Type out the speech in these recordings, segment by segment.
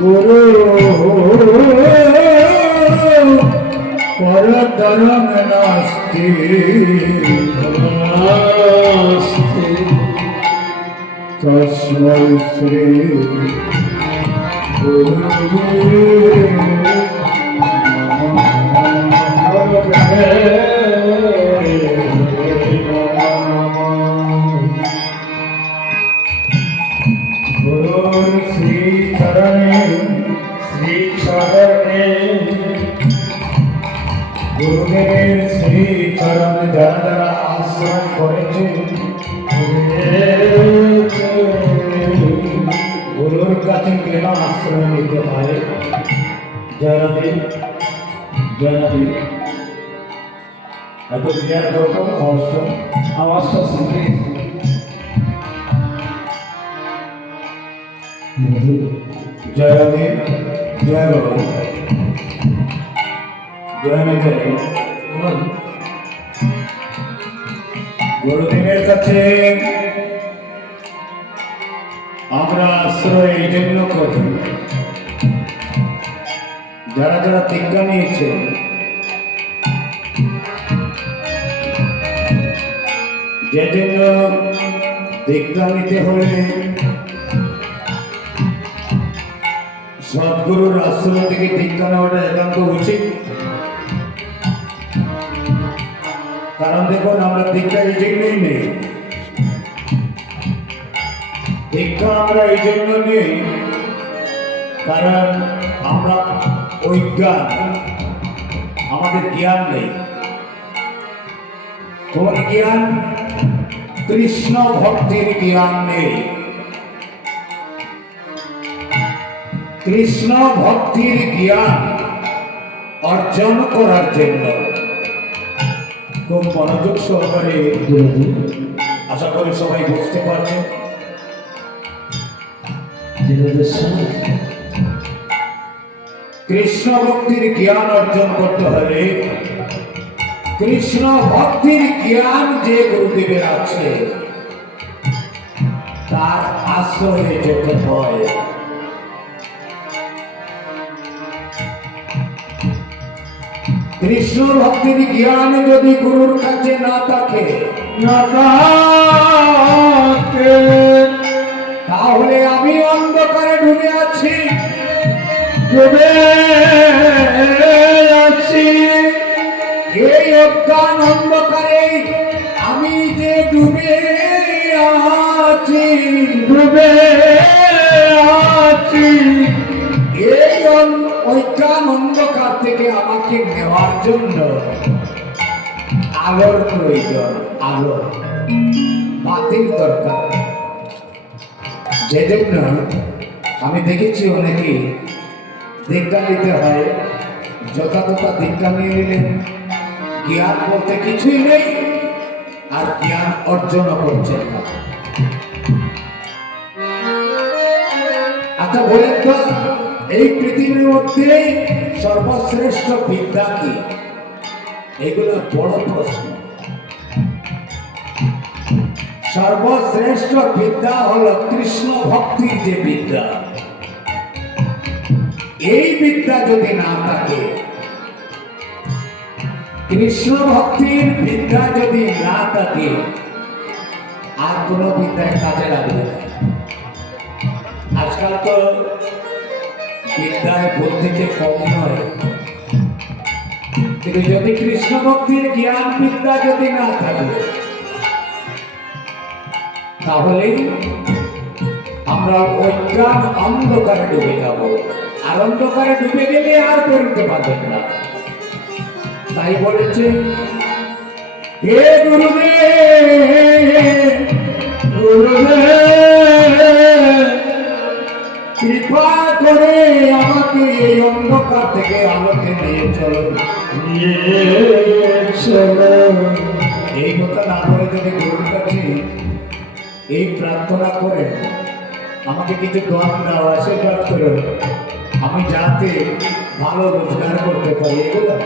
গুরু পরতরং নাস্তি তস্मै শ্রী গুরুদেব গুরুদেবের শ্রী চরণ যারা যারা আশ্রয় করেছে গুরুর কাছে কেন আশ্রয় নিতে হয়? জয়দেব জয়দেব এত জ্ঞান রকম অবশ্য শুনতে জয়দেব জয় বাবু গুরুদেবের কাছে আমরা আশ্রয় এই জন্য করি, যারা যারা দীক্ষা নিয়েছে যে জন্য দীক্ষা নিতে হলে সদ্গুরুর আশ্রয় থেকে দীক্ষা নেওয়াটা একান্ত উচিত। কারণ দেখুন, আমরা দীক্ষা এই জন্যই নেই, দীক্ষা আমরা এই জন্য নেই কারণ আমরা অজ্ঞান, আমাদের জ্ঞান নেই। কোন জ্ঞান? কৃষ্ণ ভক্তির জ্ঞান নেই। কৃষ্ণ ভক্তির জ্ঞান অর্জন করার জন্য খুব মনোযোগ সহকারে, আশা করি সবাই বুঝতে পারছেন, কৃষ্ণ ভক্তির জ্ঞান অর্জন করতে হলে কৃষ্ণ ভক্তির জ্ঞান যে গুরুদেবের আছে তার আশ্রয়ে যেতে হয়। কৃষ্ণ ভক্তির জ্ঞান যদি গুরুর কাছে না থাকে তাহলে আমি অন্ধকারে ডুবে আছি, এই অজ্ঞান অন্ধকারে আমি যে ডুবে আছি, এই অজ্ঞান অন্ধকার থেকে আমাকে নেওয়ার জন্য আলোর প্রয়োজন, আলো বাতির দরকার। যেজন্য আমি দেখেছি অনেকে দীক্ষা নিতে হয়, যথাযথ দীক্ষা নিয়ে নিলেন, জ্ঞান বলতে কিছুই নেই আর জ্ঞান অর্জন করছেন না। আচ্ছা বলেন তো, এই পৃথিবীর মধ্যে সর্বশ্রেষ্ঠ বিদ্যা কি? এগুলো বড় প্রশ্ন। সর্বশ্রেষ্ঠ বিদ্যা হলো কৃষ্ণ ভক্তির যে বিদ্যা। এই বিদ্যা যদি না থাকে, কৃষ্ণ ভক্তির বিদ্যা যদি না থাকে, আর কোনো বিদ্যায় কাজে লাগবে না। আজকাল তো বিদ্যায় বলতে যে কম নয়, কিন্তু যদি কৃষ্ণ ভক্তির জ্ঞান বিদ্যা যদি না থাকে তাহলে আমরা অজ্ঞান অন্ধকারে ডুবে যাব, আর অন্ধকারে ডুবে গেলে আর বেরোতে পারবেন না। তাই বলেছে, হে গুরুদেব গুরুদেব কৃপা করে আমাকে এই অন্ধকার থেকে আলোতে নিয়ে চলো, এই কথা না বলে যদি গুরুর কাছে এই প্রার্থনা করে আমাকে কিছু দোয়া দাও, আশীর্বাদ করো, আমি যাতে ভালো রোজগার করতে পারি, এগুলো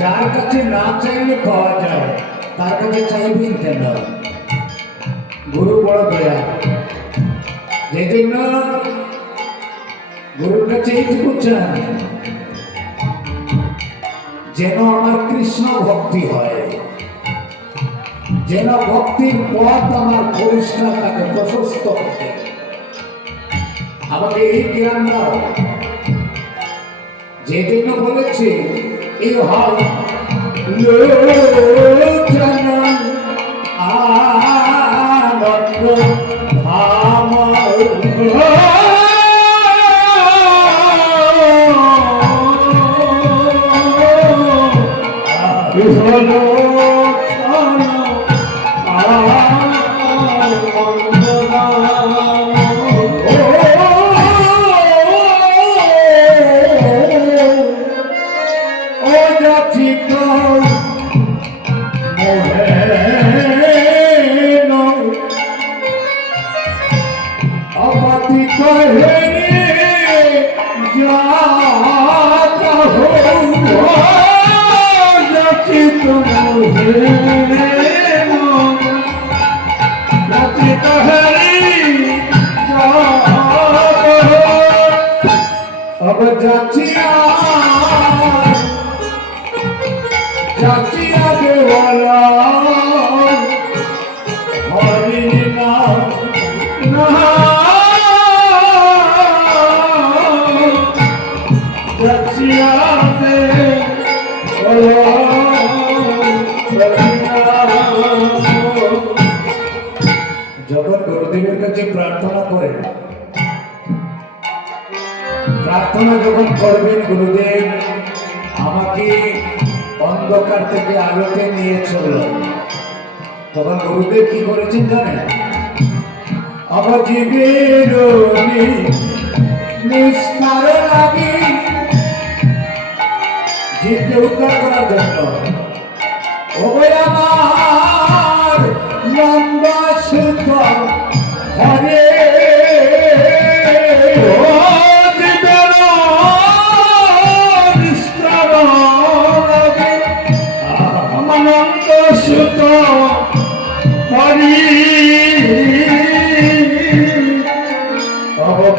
যার কাছে না চাইলে পাওয়া যায় তার কাছে চাইবেন কেন? গুরু বড় দয়া, যে জন্য গুরুর কাছে এইটুকু চান যেন আমার কৃষ্ণ ভক্তি হয়, যেন ভক্তির পথ আমার পরিষ্কার থাকে, প্রশস্ত থাকে। আমাকে এই জ্ঞান দাও, যে জন্য বলেছে এই হল লোচন আনন্দ ধাম अब जाचिया जाचिया के वाला हरि नाम जाचिया के वाला যখন গুরুদেবের কাছে প্রার্থনা করেন, প্রার্থনা যখন করবেন গুরুদেব আমাকে অন্ধকার থেকে আলোতে নিয়ে চলল, তখন গুরুদেব কি করেছেন জানেন? আমার জীবের নিস্তার লাগি জীবকে উদ্ধার করার জন্য ওই আমার নন্দ সুখ হরে আনন্দ সুখ হরি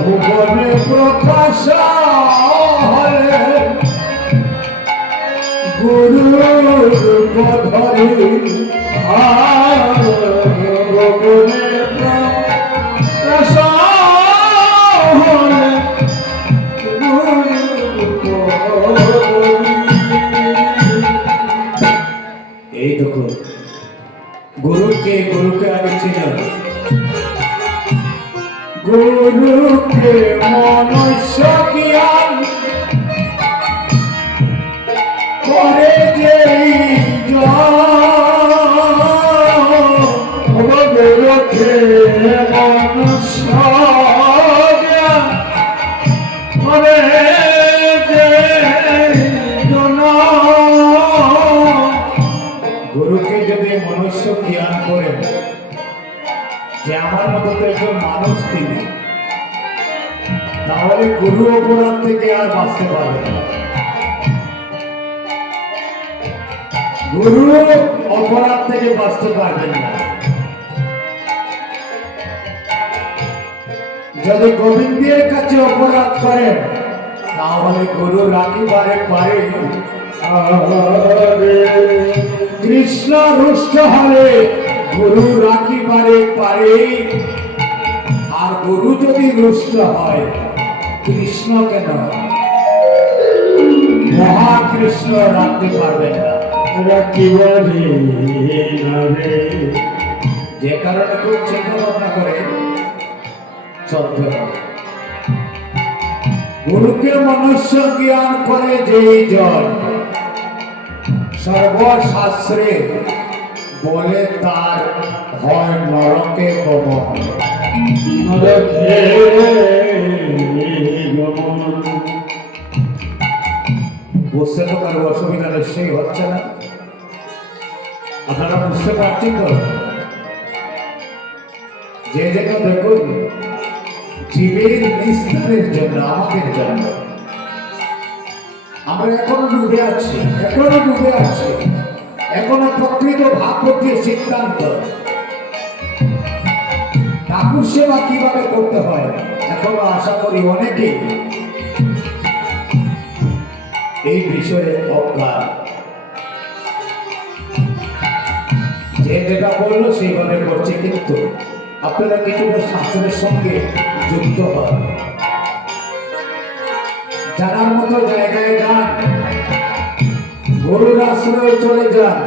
ভুবনে প্রকাশ হলে গুরুর ধরে ভুবনে প্রকাশ হলে এইটুকু গুরুকে গুরুকে আগে চিনেন, গুরুকে মনুষ্য জ্ঞান করে যে গুরুকে মনুষ্য জ্ঞান করে যে গুরুকে যদি মনুষ্য জ্ঞান করেন যে আমার মতো তো একজন মানুষ তিনি, তাহলে গুরু অপরাধ থেকে আর বাঁচতে পারবেন না। গুরু অপরাধ থেকে বাঁচতে পারবেন না। যদি গোবিন্দের কাছে অপরাধ করেন তাহলে গুরু রাখিবারে পারে, কৃষ্ণ রুষ্ট হলে গুরু রাখিবারে পারে। আর গুরু যদি রুষ্ট হয় কৃষ্ণ কেন মহাকৃষ্ণ রাখতে পারবেন না। যে কারণে খুব চিন্তা ভাবনা করে চলতে হবে। গুরুকে মনুষ্য জ্ঞান করে যেই জন সর্বশাস্ত্রে বলে তার হয় নরকে গমন। বুঝতে তো কারো অসুবিধা নিশ্চয়ই হচ্ছে না, আপনারা বুঝতে পারছেন তো? যে জন্য দেখুন জীবের নিস্তারের জন্য, আমাদের জন্য আমরা এখনো ডুবে আছি, এখনো প্রকৃত ভাগবতীয় সিদ্ধান্ত ঠাকুর সেবা কিভাবে করতে হয় এখনো আশা করি অনেকে এই বিষয়ে অজ্ঞান। যে যেটা বললো সেইভাবে করছে, কিন্তু আপনারা কিছুটা শাস্ত্রের সঙ্গে যুক্ত হন, জানার মতো জায়গায় যান, গুরুর আশ্রয়ে চলে যান,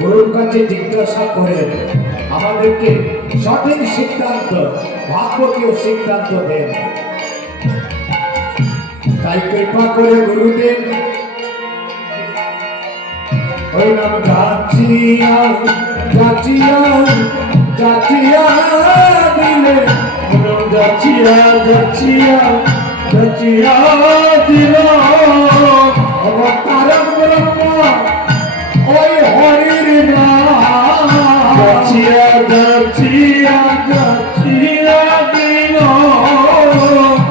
গুরুর কাছে জিজ্ঞাসা করেন, আমাদেরকে সঠিক সিদ্ধান্ত, ভাগ্যকেও সিদ্ধান্ত দেন। তাই কৃপা করে গুরুদেব ওই নাম যাচিয়া যাচিয়া যাচিয়া দিলে, যাচিয়া যাচিয়া যাচিয়া দিল অবতারক ব্রহ্ম ওই হরির নাম। যাচিয়া যাচিয়া যাচিয়া দিল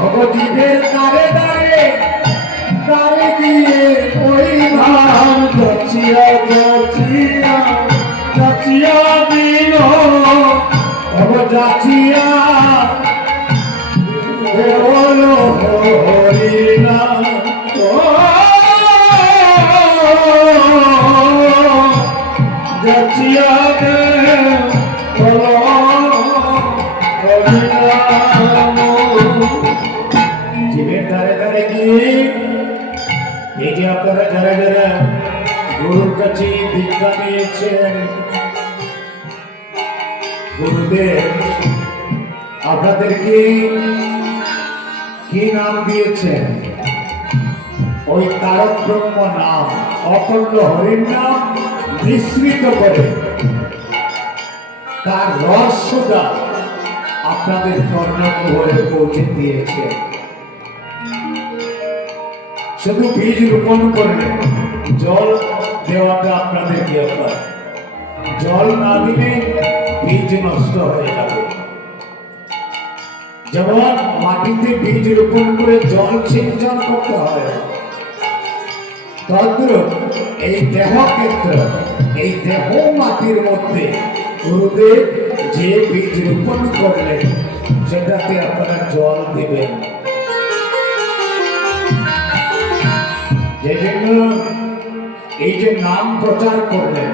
অবজীবের দ্বারে দ্বারে দ্বারে গিয়ে ওই নাম। যাচিয়া যাচিয়া যাচিয়া দিল অবযাচিয়া হলো হরির নাম। যাচিয়া হলো হরির নাম। জীবের দ্বারে দ্বারে গিয়ে এই যে আপনারা যারা যারা গুরুর কাছে দীক্ষা নিয়েছেন, গুরুদেব আপনাদেরকে কি নাম দিয়েছেন? ওই তারক ব্রহ্ম নাম, অখণ্ড হরির নাম মিশ্রিত করে তার রহস্যটা আপনাদের কর্ণকুহরে পৌঁছে দিয়েছে। শুধু বীজ রোপণ করলে জল দেওয়াটা আপনাদের ব্যাপার, জল না দিলে বীজ নষ্ট হয়ে যাবে। যেমন মাটিতে বীজ রোপণ করে জল সিঞ্চন করতে হয়, তদ্রূপ এই দেহ ক্ষেত্র, এই দেহ মাটির মধ্যে গুরুদেব যে বীজ রোপণ করলেন সেটাতে আপনারা জল দিবেন। যেজন্য এই যে নাম প্রচার করলেন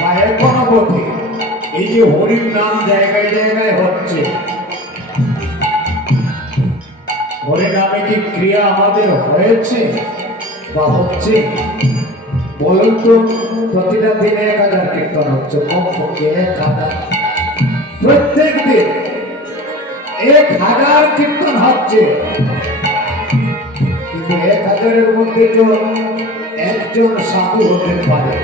বা এখন অবধি এই যে হরির নাম জায়গায় জায়গায় হচ্ছে, হরি নামে কি ক্রিয়া আমাদের হয়েছে বা হচ্ছে? বলুন তো, প্রতিটা দিনে 1000 কীর্তন হচ্ছে, কমপক্ষে 1000, প্রত্যেক দিন 1000 কীর্তন হচ্ছে, কিন্তু 1000-এর মধ্যে তো একজন সাধু হতে পারে।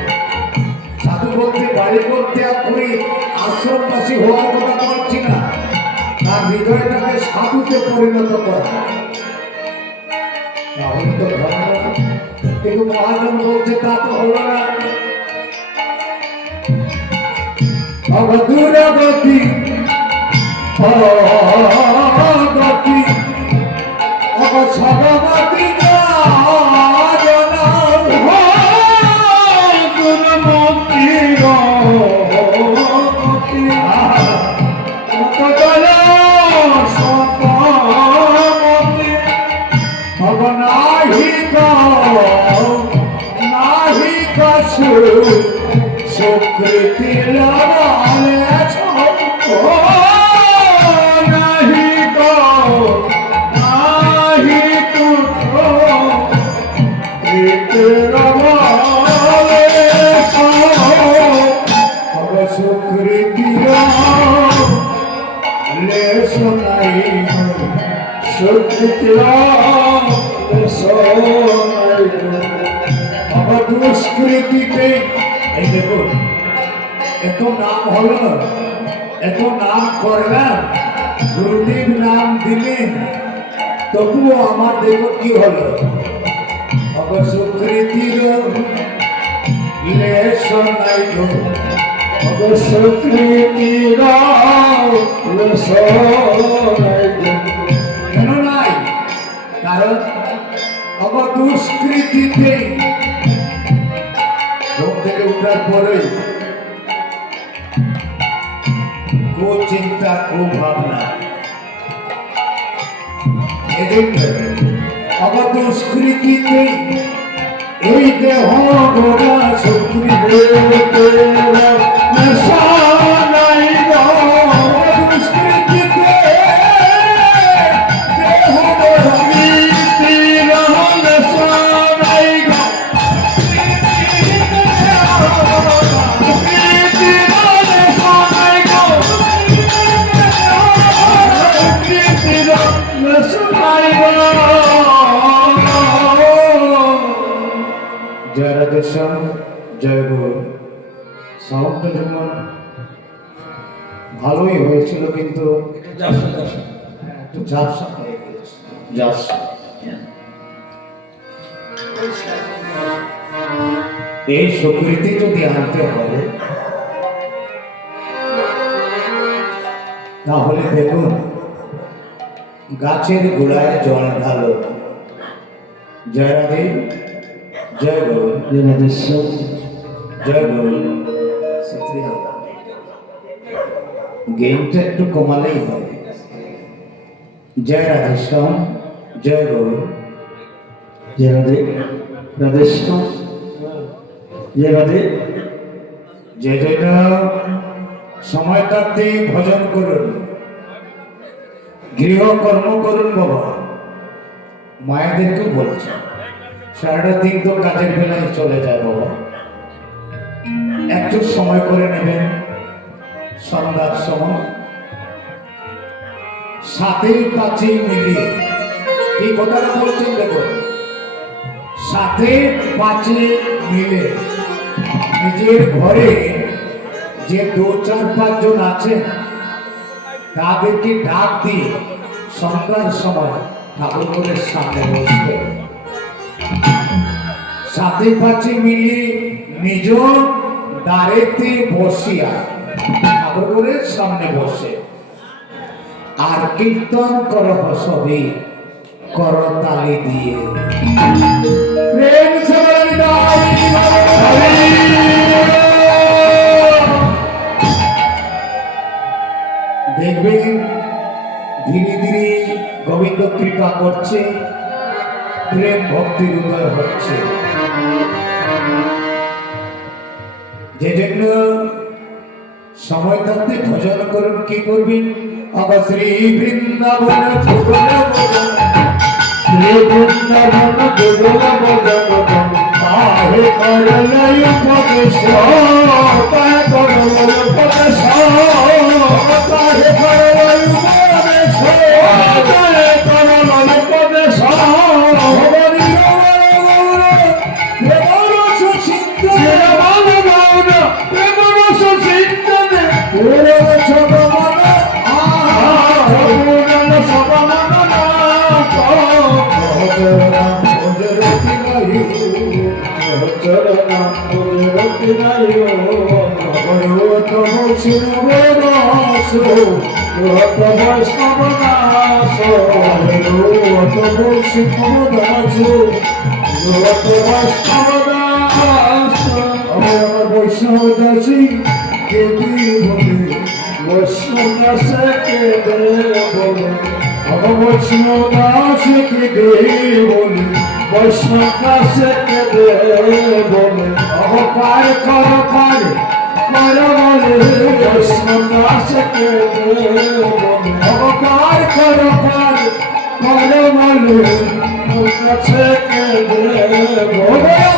সাধু বলতে বাড়ি করতে আপনি আশ্রমবাসী হওয়ার কথা বলছি না, তার হৃদয়টাকে সাধুতে পরিণত করা, তাহলে তো ধর্ম। কিন্তু মহাজন বলছে তা তো হলো না। অবদূরগতি অগতি অবসরমতি সুকৃতি দুষ্কৃতিতে এই দেখুন, এত নাম হলো, এত নাম করলাম, গুরুদেব নাম দিলেন, তবুও আমার দেখো কি হলো, অবস্বীকৃতির লেশ নাই গো, অবস্বীকৃতির লেশ নাই গো। কেন নাই? কারণ অবদুষ্কৃতিতে ঘুম থেকে উঠার পরে কুচিন্তা, আমার দুষ্কৃতিতে এই দেহ গোড়া শত্রু নেশা নাই গো দুষ্কৃতিতে দেহ গোড়া নেশা নাই গো জয় রাধেশ্যাম জয় গুরু। সাউন্ডটা যেমন ভালোই হয়েছিল কিন্তু একটু ঝাপসা হয়ে গেছে। ঝাপসা এই স্বীকৃতি যদি আনতে হয় তাহলে দেখুন গাছের গোড়ায় জল ঢালো। জয় রাধে জয় গুরু। জয় রাধেশ্বর জয় গুরু। গেমটা একটু কমালেই হবে। জয় রাধেশ্বর জয় গুরু। জয় রাধে রাধেশ্বর জয় রাধে যে যেটা সময় থাকতে ভজন করুন, গৃহকর্ম করুন। বাবা মায়েদেরকে বলছে সারাটা দিন তো কাজের বেলায় চলে যায় বাবা, একটু সময় করে নেবেন সন্ধ্যার সময় সাথে পাঁচে মিলিয়ে। এই কথাটা বলছেন দেখো, সাথে পাঁচে মিলে নিজের ঘরে যে 2-4-5 জন আছেন তাদেরকে ডাক দিয়ে সন্ধ্যার সময় ঠাকুরের সামনে বসবে। সাথে পাঁচে মিলিয়ে নিজ দ্বারেতে বসিয়া ঠাকুরের সামনে বসে আর কীর্তন করহ সবই করতালি দিয়ে। প্রেম দেখবেন ধীরে ধীরে গোবিন্দ কৃপা করছে, প্রেম ভক্তির উদয় হচ্ছে। যে জন্য সময় থাকতে ভজন করুন। কি করবেন? আবার শ্রী বৃন্দাবন শ্রী বৃন্দাবন তাহে করলয় উপদেশ তাহে করলয় উপদেশ তাহে করলয় উপদেশ তাহে করলয় উপদেশ বৈষ্ণব দাসী কেবি বলে বৈষ্ণব দাসে কেবে বলে বৈষ্ণব দাসে কেবে বলে বৈষ্ণব দাসে কেবে বলে পার কর পার কর বলে বৈষ্ণব দাসে কেবে বলে পার কর পার কর বলে কাছে কেবে বলে